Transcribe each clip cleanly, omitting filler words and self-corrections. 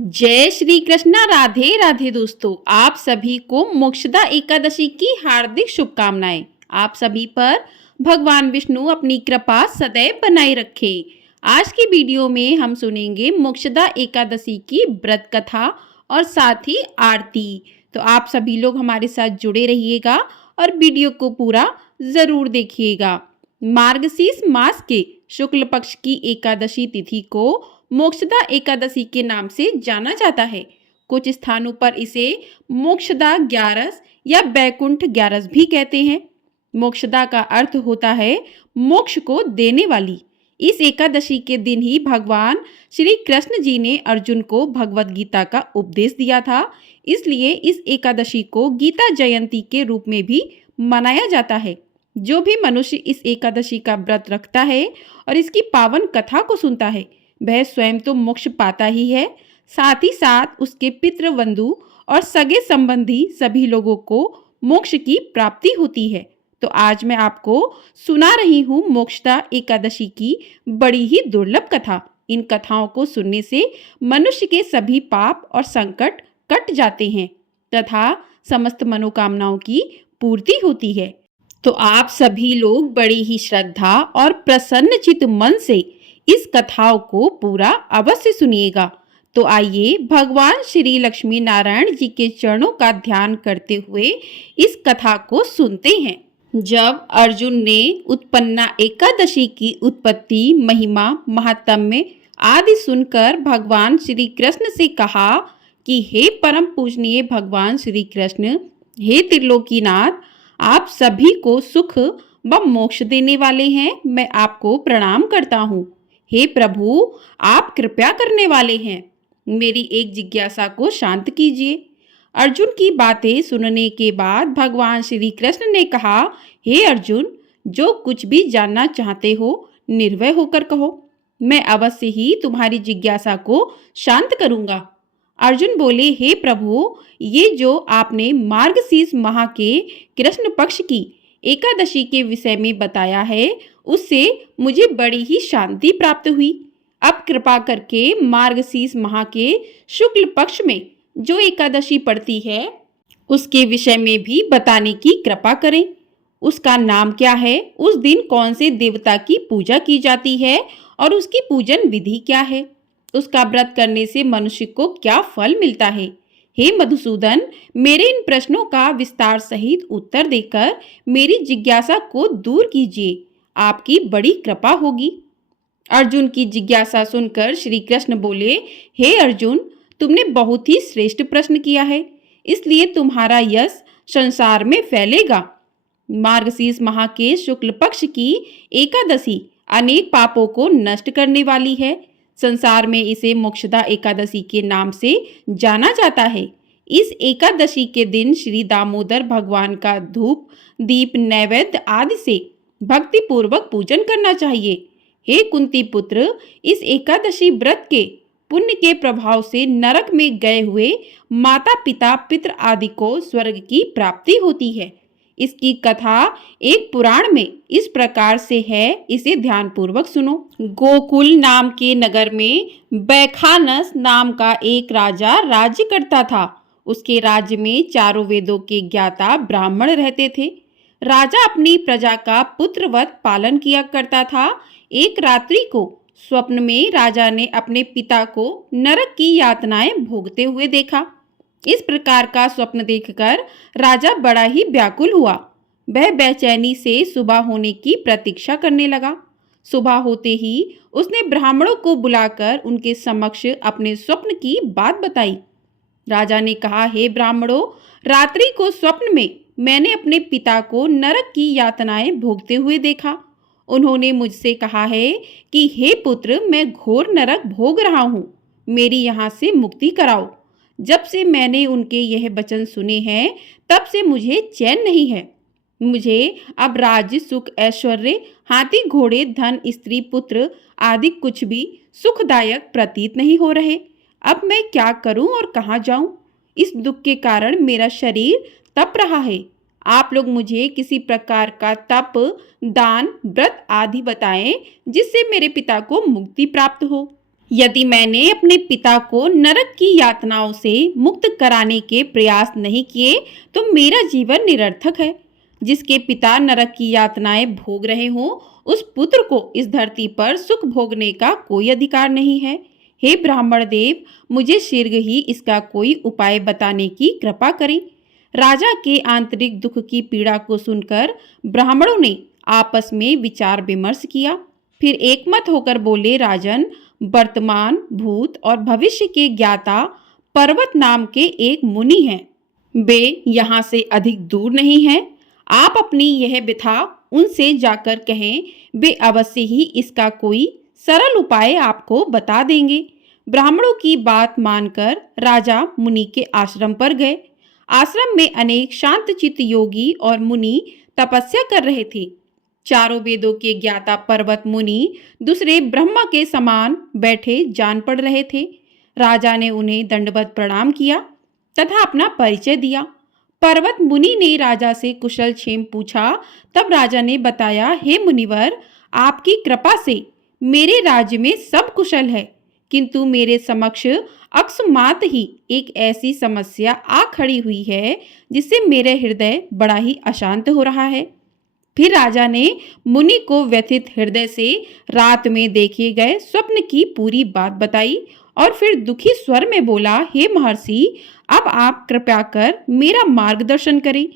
जय श्री कृष्णा। राधे राधे दोस्तों, आप सभी को मोक्षदा एकादशी की हार्दिक शुभकामनाएं। आप सभी पर भगवान विष्णु अपनी कृपा सदैव बनाए रखे। आज की वीडियो में हम सुनेंगे मोक्षदा एकादशी की व्रत कथा और साथ ही आरती। तो आप सभी लोग हमारे साथ जुड़े रहिएगा और वीडियो को पूरा जरूर देखिएगा। मार्गशीर्ष मास के शुक्ल पक्ष की एकादशी तिथि को मोक्षदा एकादशी के नाम से जाना जाता है। कुछ स्थानों पर इसे मोक्षदा ग्यारस या बैकुंठ ग्यारस भी कहते हैं। मोक्षदा का अर्थ होता है मोक्ष को देने वाली। इस एकादशी के दिन ही भगवान श्री कृष्ण जी ने अर्जुन को भगवत गीता का उपदेश दिया था। इसलिए इस एकादशी को गीता जयंती के रूप में भी मनाया जाता है। जो भी मनुष्य इस एकादशी का व्रत रखता है और इसकी पावन कथा को सुनता है, वह स्वयं तो मोक्ष पाता ही है, साथ ही साथ उसके पितृ बंधु और सगे संबंधी सभी लोगों को मोक्ष की प्राप्ति होती है। तो आज मैं आपको सुना रही हूँ मोक्षदा एकादशी की बड़ी ही दुर्लभ कथा। इन कथाओं को सुनने से मनुष्य के सभी पाप और संकट कट जाते हैं तथा समस्त मनोकामनाओं की पूर्ति होती है। तो आप सभी लोग बड़ी ही श्रद्धा और प्रसन्नचित मन से इस कथाओं को पूरा अवश्य सुनिएगा। तो आइए भगवान श्री लक्ष्मी नारायण जी के चरणों का ध्यान करते हुए इस कथा को सुनते हैं। जब अर्जुन ने उत्पन्ना एकादशी की उत्पत्ति, महिमा, महात्म्य आदि सुनकर भगवान श्री कृष्ण से कहा कि हे परम पूजनीय भगवान श्री कृष्ण, हे त्रिलोकीनाथ, आप सभी को सुख व मोक्ष देने वाले हैं, मैं आपको प्रणाम करता हूँ। हे प्रभु, आप कृपया करने वाले हैं, मेरी एक जिज्ञासा को शांत कीजिए। अर्जुन की बातें सुनने के बाद भगवान श्री कृष्ण ने कहा, हे अर्जुन, जो कुछ भी जानना चाहते हो निर्भय होकर कहो, मैं अवश्य ही तुम्हारी जिज्ञासा को शांत करूंगा। अर्जुन बोले, हे प्रभु, ये जो आपने मार्गशीर्ष माह के कृष्ण पक्ष की एकादशी के विषय में बताया है, उससे मुझे बड़ी ही शांति प्राप्त हुई। अब कृपा करके मार्गशीर्ष माह के शुक्ल पक्ष में जो एकादशी पड़ती है उसके विषय में भी बताने की कृपा करें। उसका नाम क्या है, उस दिन कौन से देवता की पूजा की जाती है और उसकी पूजन विधि क्या है, उसका व्रत करने से मनुष्य को क्या फल मिलता है। हे मधुसूदन, मेरे इन प्रश्नों का विस्तार सहित उत्तर देकर मेरी जिज्ञासा को दूर कीजिए, आपकी बड़ी कृपा होगी। अर्जुन की जिज्ञासा सुनकर श्री कृष्ण बोले, हे अर्जुन, तुमने बहुत ही श्रेष्ठ प्रश्न किया है, इसलिए तुम्हारा यश संसार में फैलेगा। मार्गशीर्ष माह के शुक्ल पक्ष की एकादशी अनेक पापों को नष्ट करने वाली है। संसार में इसे मोक्षदा एकादशी के नाम से जाना जाता है। इस एकादशी के दिन श्री दामोदर भगवान का धूप, दीप, नैवेद्य आदि से भक्ति पूर्वक पूजन करना चाहिए। हे कुंती पुत्र, इस एकादशी व्रत के पुण्य के प्रभाव से नरक में गए हुए माता पिता पितृ आदि को स्वर्ग की प्राप्ति होती है। इसकी कथा एक पुराण में इस प्रकार से है, इसे ध्यान पूर्वक सुनो। गोकुल नाम के नगर में बैखानस नाम का एक राजा राज्य करता था। उसके राज्य में चारों वेदों के ज्ञाता ब्राह्मण रहते थे। राजा अपनी प्रजा का पुत्रवत पालन किया करता था। एक रात्रि को स्वप्न में राजा ने अपने पिता को नरक की यातनाएं भोगते हुए देखा। इस प्रकार का स्वप्न देखकर राजा बड़ा ही व्याकुल हुआ। वह बेचैनी से सुबह होने की प्रतीक्षा करने लगा। सुबह होते ही उसने ब्राह्मणों को बुलाकर उनके समक्ष अपने स्वप्न की बात बताई। राजा ने कहा, हे ब्राह्मणों, रात्रि को स्वप्न में मैंने अपने पिता को नरक की यातनाएं भोगते हुए देखा। उन्होंने मुझसे कहा है कि हे पुत्र, मैं घोर नरक भोग रहा हूँ, मेरी यहाँ से मुक्ति कराओ। जब से मैंने उनके यह वचन सुने हैं, तब से मुझे चैन नहीं है। मुझे अब राज्य, सुख, ऐश्वर्य, हाथी घोड़े, धन, स्त्री, पुत्र आदि कुछ भी सुखदायक प्रतीत नहीं हो रहे। अब मैं क्या करूं और कहाँ जाऊं? इस दुख के कारण मेरा शरीर तप रहा है। आप लोग मुझे किसी प्रकार का तप, दान, व्रत आदि बताएं जिससे मेरे पिता को मुक्ति प्राप्त हो। यदि मैंने अपने पिता को नरक की यातनाओं से मुक्त कराने के प्रयास नहीं किए तो मेरा जीवन निरर्थक है। जिसके पिता नरक की यातनाएं भोग रहे हों, उस पुत्र को इस धरती पर सुख भोगने का कोई अधिकार नहीं है। हे ब्राह्मण देव, मुझे शीघ्र ही इसका कोई उपाय बताने की कृपा करें। राजा के आंतरिक दुख की पीड़ा को सुनकर ब्राह्मणों ने आपस में विचार विमर्श किया। फिर एकमत होकर बोले, राजन, वर्तमान, भूत और भविष्य के ज्ञाता पर्वत नाम के एक मुनि हैं। वे यहाँ से अधिक दूर नहीं हैं। आप अपनी यह व्यथा उनसे जाकर कहें, वे अवश्य ही इसका कोई सरल उपाय आपको बता देंगे। ब्राह्मणों की बात मानकर राजा मुनि के आश्रम पर गए। आश्रम में अनेक शांतचित्त योगी और मुनि तपस्या कर रहे थे। चारों वेदों के ज्ञाता पर्वत मुनि दूसरे ब्रह्मा के समान बैठे जान पड़ रहे थे। राजा ने उन्हें दंडवत प्रणाम किया तथा अपना परिचय दिया। पर्वत मुनि ने राजा से कुशल क्षेम पूछा। तब राजा ने बताया, हे मुनिवर, आपकी कृपा से मेरे राज्य में सब कुशल है, किंतु मेरे समक्ष अकस्मात ही एक ऐसी समस्या आ खड़ी हुई है जिससे मेरे हृदय बड़ा ही अशांत हो रहा है। फिर राजा ने मुनि को व्यथित हृदय से रात में देखे गए स्वप्न की पूरी बात बताई और फिर दुखी स्वर में बोला, हे महर्षि, अब आप कृपया कर मेरा मार्गदर्शन करें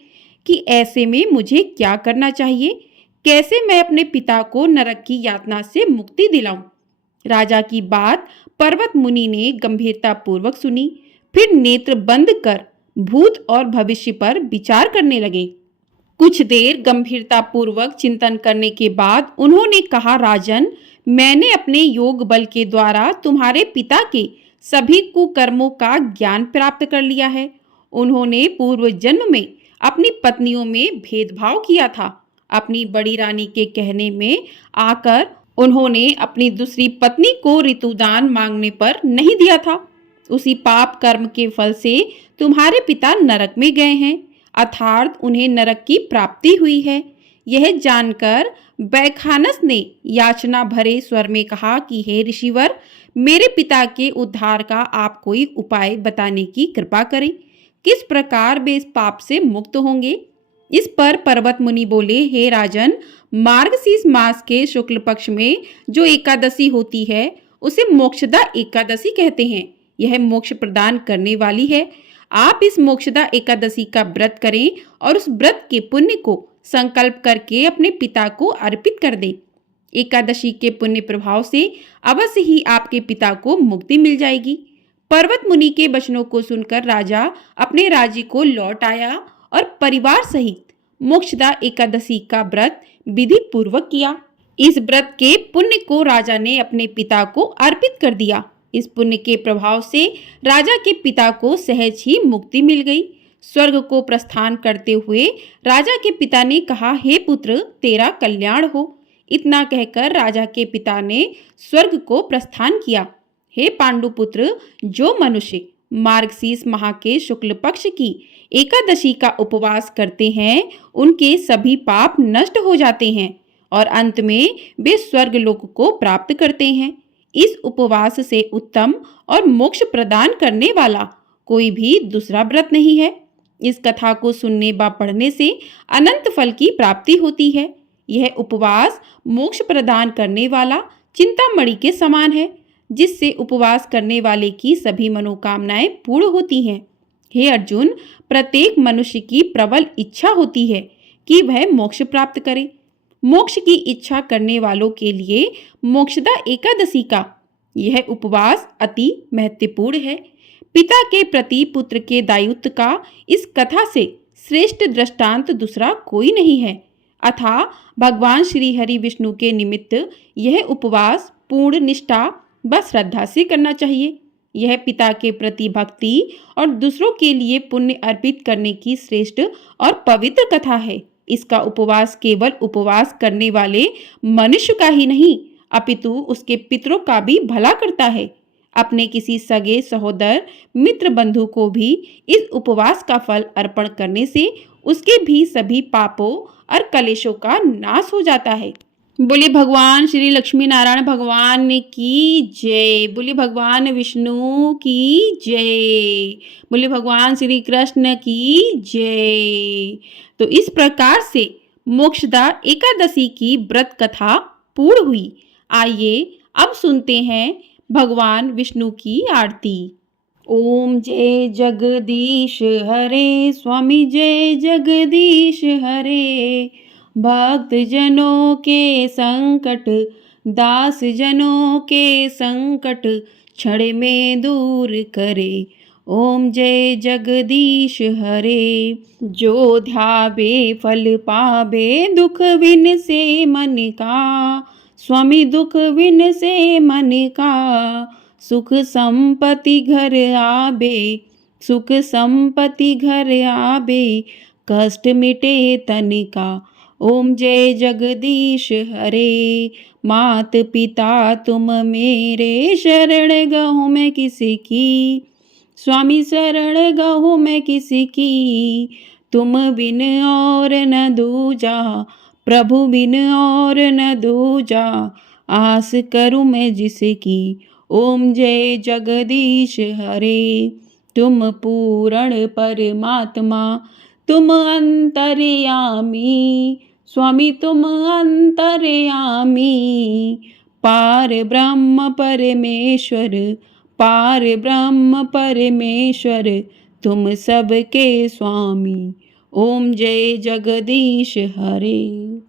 कि ऐसे में मुझे क्या करना चाहिए, कैसे मैं अपने पिता को नरक की यातना से मुक्ति दिलाऊं। राजा की बात पर्वत मुनि ने गंभीरता पूर्वक सुनी। फिर नेत्र बंद कर भूत और भविष्य पर विचार करने लगे। कुछ देर गंभीरता पूर्वक चिंतन करने के बाद उन्होंने कहा, राजन, मैंने अपने योग बल के द्वारा तुम्हारे पिता के सभी कुकर्मों का ज्ञान प्राप्त कर लिया है। उन्होंने पूर्व जन्म में अपनी पत्नियों में भेदभाव किया था। अपनी बड़ी रानी के कहने में आकर उन्होंने अपनी दूसरी पत्नी को ऋतुदान मांगने पर नहीं दिया था। उसी पाप कर्म के फल से तुम्हारे पिता नरक में गए हैं, अर्थात उन्हें नरक की प्राप्ति हुई है। यह जानकर बैखानस ने याचना भरे स्वर में कहा कि हे ऋषिवर, मेरे पिता के उद्धार का आप कोई उपाय बताने की कृपा करें। किस प्रकार वे इस पाप से मुक्त होंगे। इस पर पर्वत मुनि बोले, हे राजन, मार्गशीर्ष मास के शुक्ल पक्ष में जो एकादशी होती है उसे मोक्षदा एकादशी कहते हैं। यह मोक्ष प्रदान करने वाली है। आप इस मोक्षदा एकादशी का व्रत करें और उस व्रत के पुण्य को संकल्प करके अपने पिता को अर्पित कर दें। एकादशी के पुण्य प्रभाव से अवश्य ही आपके पिता को मुक्ति मिल जाएगी। पर्वत मुनि के वचनों को सुनकर राजा अपने राज्य को लौट आया और परिवार सहित मोक्षदा एकादशी का व्रत विधि पूर्वक किया। इस व्रत के पुण्य को राजा ने अपने पिता को अर्पित कर दिया। इस पुण्य के प्रभाव से राजा के पिता को सहज ही मुक्ति मिल गई। स्वर्ग को प्रस्थान करते हुए राजा के पिता ने कहा, हे पुत्र, तेरा कल्याण हो। इतना कहकर राजा के पिता ने स्वर्ग को प्रस्थान किया। हे पांडुपुत्र, जो मनुष्य मार्गशीर्ष माह के शुक्ल पक्ष की एकादशी का उपवास करते हैं, उनके सभी पाप नष्ट हो जाते हैं और अंत में वे स्वर्ग लोक को प्राप्त करते हैं। इस उपवास से उत्तम और मोक्ष प्रदान करने वाला कोई भी दूसरा व्रत नहीं है। इस कथा को सुनने व पढ़ने से अनंत फल की प्राप्ति होती है। यह उपवास मोक्ष प्रदान करने वाला चिंतामणि के समान है, जिससे उपवास करने वाले की सभी मनोकामनाएं पूर्ण होती हैं। हे अर्जुन, प्रत्येक मनुष्य की प्रबल इच्छा होती है कि वह मोक्ष प्राप्त करे। मोक्ष की इच्छा करने वालों के लिए मोक्षदा एकादशी का यह उपवास अति महत्वपूर्ण है। पिता के प्रति पुत्र के दायित्व का इस कथा से श्रेष्ठ दृष्टांत दूसरा कोई नहीं है। अतः भगवान श्री हरि विष्णु के निमित्त यह उपवास पूर्ण निष्ठा व श्रद्धा से करना चाहिए। यह पिता के प्रति भक्ति और दूसरों के लिए पुण्य अर्पित करने की श्रेष्ठ और पवित्र कथा है। इसका उपवास केवल उपवास करने वाले मनुष्य का ही नहीं, अपितु उसके पितरों का भी भला करता है। अपने किसी सगे सहोदर मित्र बंधु को भी इस उपवास का फल अर्पण करने से उसके भी सभी पापों और कलेशों का नाश हो जाता है। बोलिए भगवान श्री लक्ष्मी नारायण भगवान की जय। बोलिए भगवान विष्णु की जय। बोलिए भगवान श्री कृष्ण की जय। तो इस प्रकार से मोक्षदा एकादशी की व्रत कथा पूर्ण हुई। आइए अब सुनते हैं भगवान विष्णु की आरती। ओम जय जगदीश हरे, स्वामी जय जगदीश हरे। भक्त जनों के संकट, दास जनों के संकट क्षण में दूर करे। ओम जय जगदीश हरे। जो ध्यावे फल पावे, दुख विन से मन का। स्वामी दुख विन से मन का, सुख संपत्ति घर आबे। सुख संपत्ति घर आबे, कष्ट मिटे तन का। ओम जय जगदीश हरे। मात पिता तुम मेरे, शरण गहूँ मैं किसी की। स्वामी शरण गहूँ मैं किसी की। तुम बिन और न दूजा, प्रभु बिन और न दूजा। आस करूँ मैं जिसकी। ओम जय जगदीश हरे। तुम पूर्ण परमात्मा, तुम अंतर्यामी। स्वामी तुम अंतर्यामी। पार ब्रह्म परमेश्वर, पार ब्रह्म परमेश्वर, तुम सबके स्वामी। ओम जय जगदीश हरे।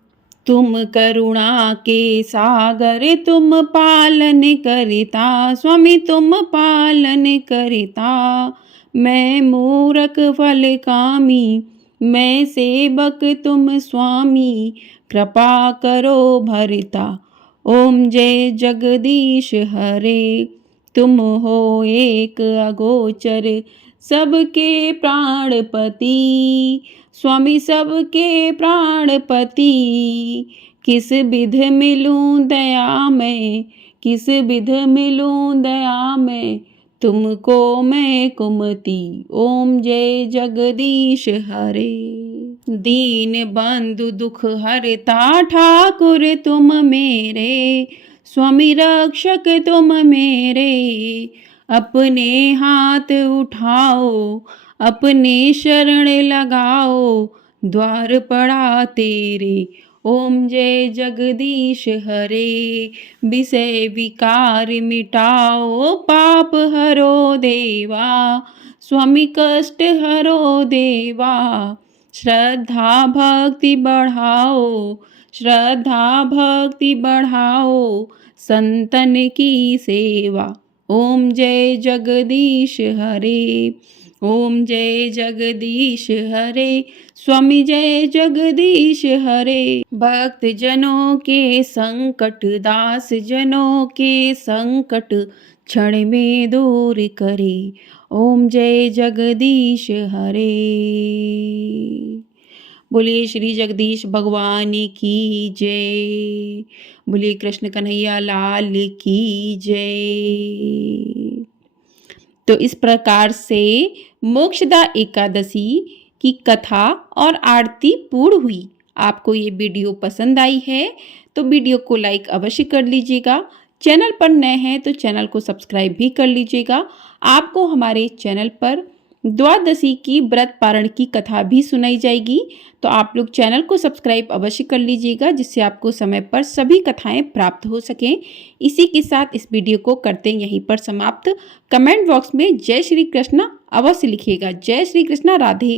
तुम करुणा के सागर, तुम पालन करता। स्वामी तुम पालन करता। मैं मूरख फल कामी, मैं सेवक तुम स्वामी। कृपा करो भरता। ओम जय जगदीश हरे। तुम हो एक अगोचर, सबके प्राणपति। स्वामी सबके प्राणपति। किस विध मिलूं दया में, किस विध मिलूं दया में, तुमको मैं कुमति। ओम जय जगदीश हरे। दीन बंधु दुख हरता, ठाकुर तुम मेरे। स्वामी रक्षक तुम मेरे। अपने हाथ उठाओ, अपने शरण लगाओ, द्वार पड़ा तेरे। ओम जय जगदीश हरे। विषय विकार मिटाओ, पाप हरो देवा। स्वामी कष्ट हरो देवा। श्रद्धा भक्ति बढ़ाओ, श्रद्धा भक्ति बढ़ाओ, संतन की सेवा। ओम जय जगदीश हरे। ओम जय जगदीश हरे। स्वामी जय जगदीश हरे। भक्त जनों के संकट, दास जनों के संकट क्षण में दूर करे। ओम जय जगदीश हरे। बोलिए श्री जगदीश भगवान की जय। बोलिए कृष्ण कन्हैया लाल की जय। तो इस प्रकार से मोक्षदा एकादशी की कथा और आरती पूर्ण हुई। आपको ये वीडियो पसंद आई है तो वीडियो को लाइक अवश्य कर लीजिएगा। चैनल पर नए हैं तो चैनल को सब्सक्राइब भी कर लीजिएगा। आपको हमारे चैनल पर द्वादशी की व्रत पारण की कथा भी सुनाई जाएगी, तो आप लोग चैनल को सब्सक्राइब अवश्य कर लीजिएगा, जिससे आपको समय पर सभी कथाएं प्राप्त हो सकें। इसी के साथ इस वीडियो को करते हैं यहीं पर समाप्त। कमेंट बॉक्स में जय श्री कृष्णा अवश्य लिखिएगा। जय श्री कृष्णा। राधे।